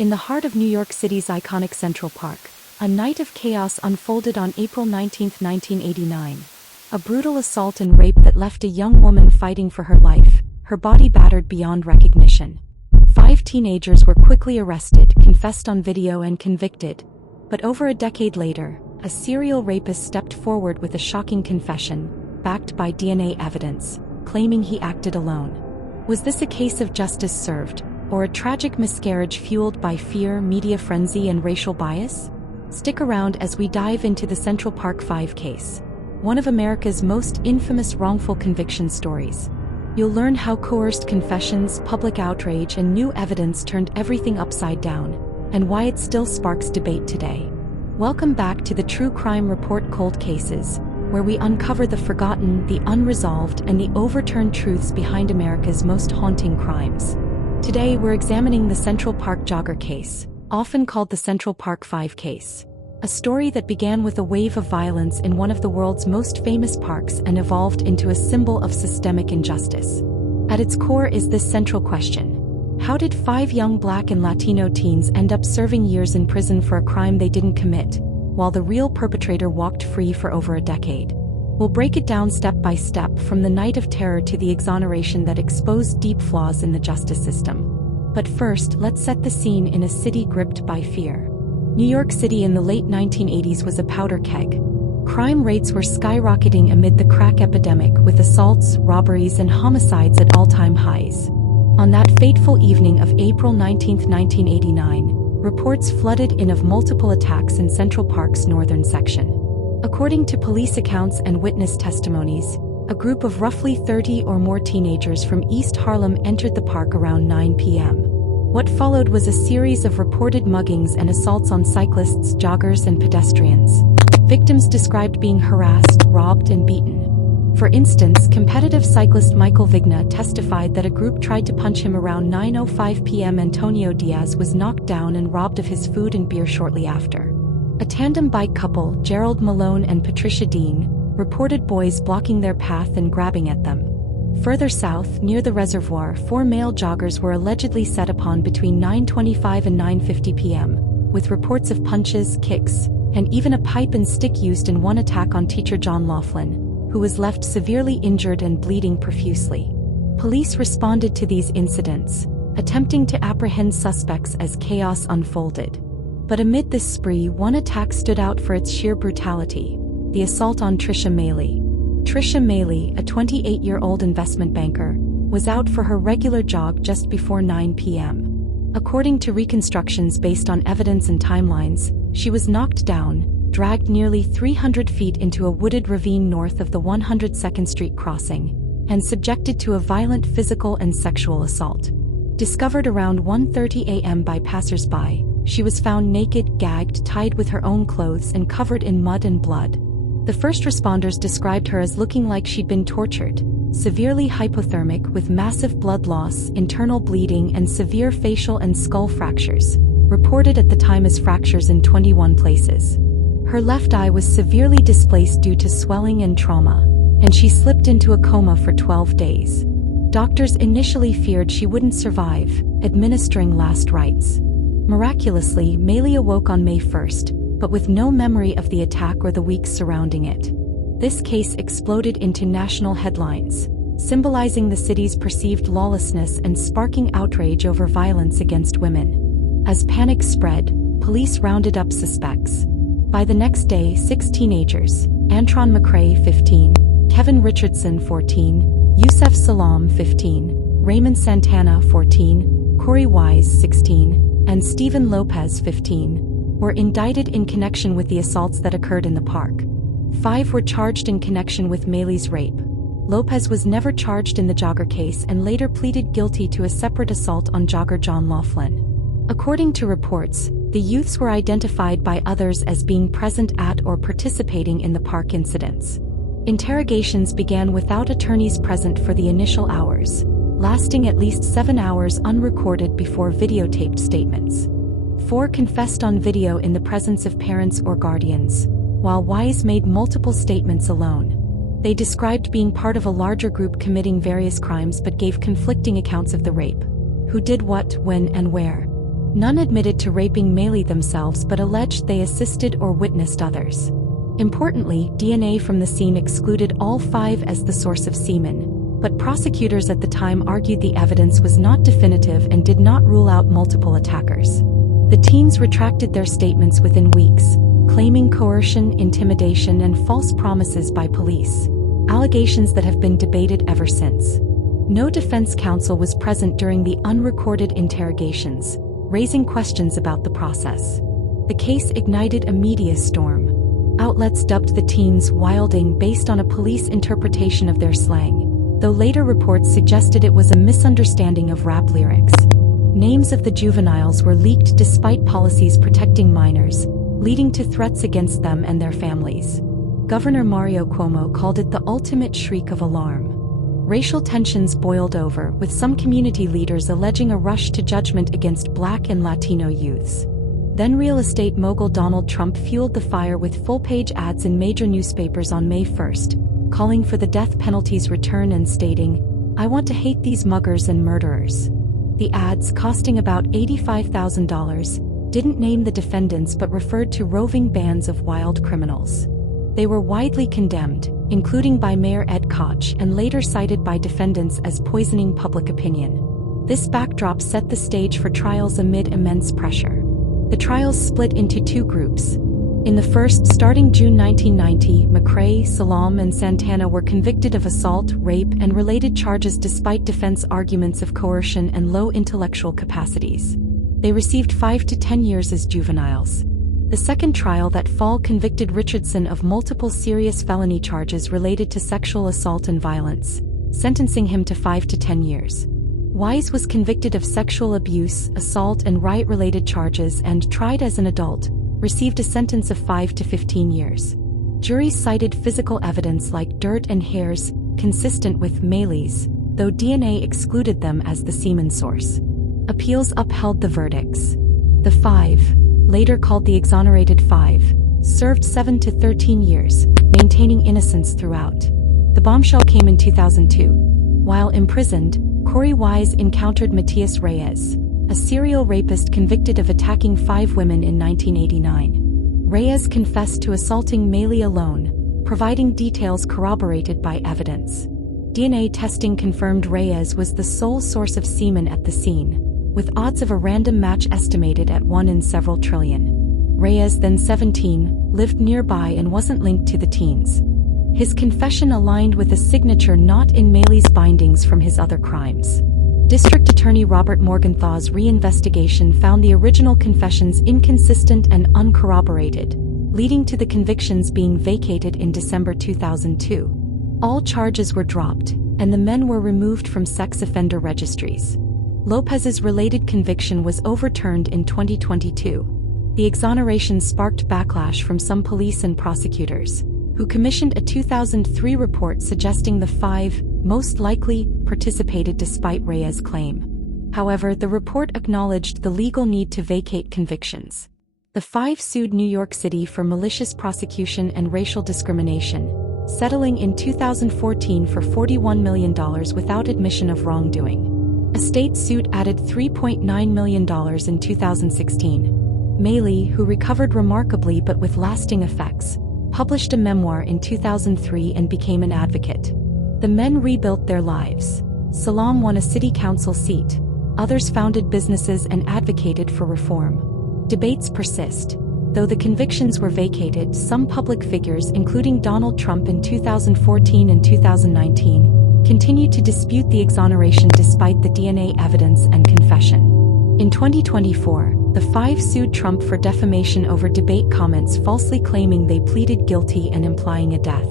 In the heart of New York City's iconic Central Park, a night of chaos unfolded on April 19, 1989. A brutal assault and rape that left a young woman fighting for her life, her body battered beyond recognition. 5 teenagers were quickly arrested, confessed on video and convicted. But over a decade later, a serial rapist stepped forward with a shocking confession, backed by DNA evidence, claiming he acted alone. Was this a case of justice served, or a tragic miscarriage fueled by fear, media frenzy, and racial bias? Stick around as we dive into the Central Park 5 case, one of America's most infamous wrongful conviction stories. You'll learn how coerced confessions, public outrage, and new evidence turned everything upside down, and why it still sparks debate today. Welcome back to the True Crime Report Cold Cases, where we uncover the forgotten, the unresolved, and the overturned truths behind America's most haunting crimes. Today we're examining the Central Park Jogger case, often called the Central Park 5 case. A story that began with a wave of violence in one of the world's most famous parks and evolved into a symbol of systemic injustice. At its core is this central question: how did 5 young Black and Latino teens end up serving years in prison for a crime they didn't commit, while the real perpetrator walked free for over a decade? We'll break it down step by step, from the night of terror to the exoneration that exposed deep flaws in the justice system. But first, let's set the scene in a city gripped by fear. New York City in the late 1980s was a powder keg. Crime rates were skyrocketing amid the crack epidemic, with assaults, robberies, and homicides at all-time highs. On that fateful evening of April 19, 1989, reports flooded in of multiple attacks in Central Park's northern section. According to police accounts and witness testimonies, a group of roughly 30 or more teenagers from East Harlem entered the park around 9 p.m. What followed was a series of reported muggings and assaults on cyclists, joggers, and pedestrians. Victims described being harassed, robbed, and beaten. For instance, competitive cyclist Michael Vigna testified that a group tried to punch him around 9:05 p.m. Antonio Diaz was knocked down and robbed of his food and beer shortly after. A tandem bike couple, Gerald Malone and Patricia Dean, reported boys blocking their path and grabbing at them. Further south, near the reservoir, 4 male joggers were allegedly set upon between 9:25 and 9:50 p.m., with reports of punches, kicks, and even a pipe and stick used in one attack on teacher John Laughlin, who was left severely injured and bleeding profusely. Police responded to these incidents, attempting to apprehend suspects as chaos unfolded. But amid this spree, one attack stood out for its sheer brutality: the assault on Trisha Meili. Trisha Meili, a 28-year-old investment banker, was out for her regular jog just before 9 p.m. According to reconstructions based on evidence and timelines, she was knocked down, dragged nearly 300 feet into a wooded ravine north of the 102nd Street crossing, and subjected to a violent physical and sexual assault. Discovered around 1:30 a.m. by passers-by, she was found naked, gagged, tied with her own clothes, and covered in mud and blood. The first responders described her as looking like she'd been tortured, severely hypothermic with massive blood loss, internal bleeding, and severe facial and skull fractures, reported at the time as fractures in 21 places. Her left eye was severely displaced due to swelling and trauma, and she slipped into a coma for 12 days. Doctors initially feared she wouldn't survive, administering last rites. Miraculously, Meili awoke on May 1st, but with no memory of the attack or the weeks surrounding it. This case exploded into national headlines, symbolizing the city's perceived lawlessness and sparking outrage over violence against women. As panic spread, police rounded up suspects. By the next day, 6 teenagers, Antron McCrae, 15, Kevin Richardson, 14, Yusef Salaam, 15, Raymond Santana, 14, Korey Wise, 16, and Stephen Lopez, 15, were indicted in connection with the assaults that occurred in the park. 5 were charged in connection with Meili's rape. Lopez was never charged in the Jogger case and later pleaded guilty to a separate assault on jogger John Laughlin. According to reports, the youths were identified by others as being present at or participating in the park incidents. Interrogations began without attorneys present for the initial hours, lasting at least 7 hours unrecorded before videotaped statements. 4 confessed on video in the presence of parents or guardians, while Wise made multiple statements alone. They described being part of a larger group committing various crimes but gave conflicting accounts of the rape. Who did what, when, and where. None admitted to raping Meili themselves but alleged they assisted or witnessed others. Importantly, DNA from the scene excluded all 5 as the source of semen, but prosecutors at the time argued the evidence was not definitive and did not rule out multiple attackers. The teens retracted their statements within weeks, claiming coercion, intimidation, and false promises by police, allegations that have been debated ever since. No defense counsel was present during the unrecorded interrogations, raising questions about the process. The case ignited a media storm. Outlets dubbed the teens wilding based on a police interpretation of their slang, though later reports suggested it was a misunderstanding of rap lyrics. Names of the juveniles were leaked despite policies protecting minors, leading to threats against them and their families. Governor Mario Cuomo called it the ultimate shriek of alarm. Racial tensions boiled over, with some community leaders alleging a rush to judgment against Black and Latino youths. Then real estate mogul Donald Trump fueled the fire with full-page ads in major newspapers on May 1, calling for the death penalty's return and stating, "I want to hate these muggers and murderers." The ads, costing about $85,000, didn't name the defendants but referred to roving bands of wild criminals. They were widely condemned, including by Mayor Ed Koch, and later cited by defendants as poisoning public opinion. This backdrop set the stage for trials amid immense pressure. The trials split into 2 groups. In the first, starting June 1990, McRae, Salaam, and Santana were convicted of assault, rape, and related charges despite defense arguments of coercion and low intellectual capacities. They received 5 to 10 years as juveniles. The second trial that fall convicted Richardson of multiple serious felony charges related to sexual assault and violence, sentencing him to 5 to 10 years. Wise was convicted of sexual abuse, assault, and riot-related charges and, tried as an adult, received a sentence of 5 to 15 years. Juries cited physical evidence like dirt and hairs, consistent with Meili's, though DNA excluded them as the semen source. Appeals upheld the verdicts. The 5, later called the Exonerated 5, served 7 to 13 years, maintaining innocence throughout. The bombshell came in 2002. While imprisoned, Korey Wise encountered Matias Reyes, a serial rapist convicted of attacking 5 women in 1989. Reyes confessed to assaulting Meili alone, providing details corroborated by evidence. DNA testing confirmed Reyes was the sole source of semen at the scene, with odds of a random match estimated at 1 in several trillion. Reyes, then 17, lived nearby and wasn't linked to the teens. His confession aligned with a signature not in Meili's bindings from his other crimes. District Attorney Robert Morgenthau's reinvestigation found the original confessions inconsistent and uncorroborated, leading to the convictions being vacated in December 2002. All charges were dropped, and the men were removed from sex offender registries. Lopez's related conviction was overturned in 2022. The exoneration sparked backlash from some police and prosecutors, who commissioned a 2003 report suggesting the 5 most likely participated despite Reyes' claim. However, the report acknowledged the legal need to vacate convictions. The 5 sued New York City for malicious prosecution and racial discrimination, settling in 2014 for $41 million without admission of wrongdoing. A state suit added $3.9 million in 2016. Meili, who recovered remarkably but with lasting effects, published a memoir in 2003 and became an advocate. The men rebuilt their lives. Salaam won a city council seat. Others founded businesses and advocated for reform. Debates persist. Though the convictions were vacated, some public figures, including Donald Trump in 2014 and 2019, continued to dispute the exoneration despite the DNA evidence and confession. In 2024, the 5 sued Trump for defamation over debate comments, falsely claiming they pleaded guilty and implying a death.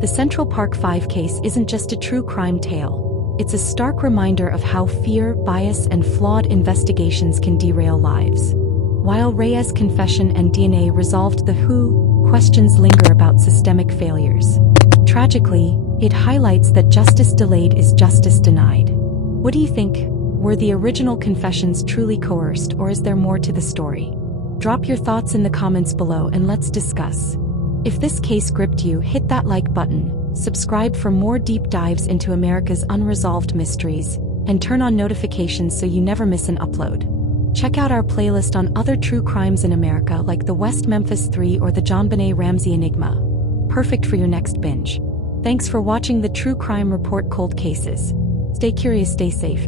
The Central Park 5 case isn't just a true crime tale. It's a stark reminder of how fear, bias, and flawed investigations can derail lives. While Reyes' confession and DNA resolved the who, questions linger about systemic failures. Tragically, it highlights that justice delayed is justice denied. What do you think? Were the original confessions truly coerced, or is there more to the story? Drop your thoughts in the comments below and let's discuss. If this case gripped you, hit that like button, subscribe for more deep dives into America's unresolved mysteries, and turn on notifications so you never miss an upload. Check out our playlist on other true crimes in America like the West Memphis 3 or the JonBenet Ramsey Enigma. Perfect for your next binge. Thanks for watching the True Crime Report Cold Cases. Stay curious, stay safe.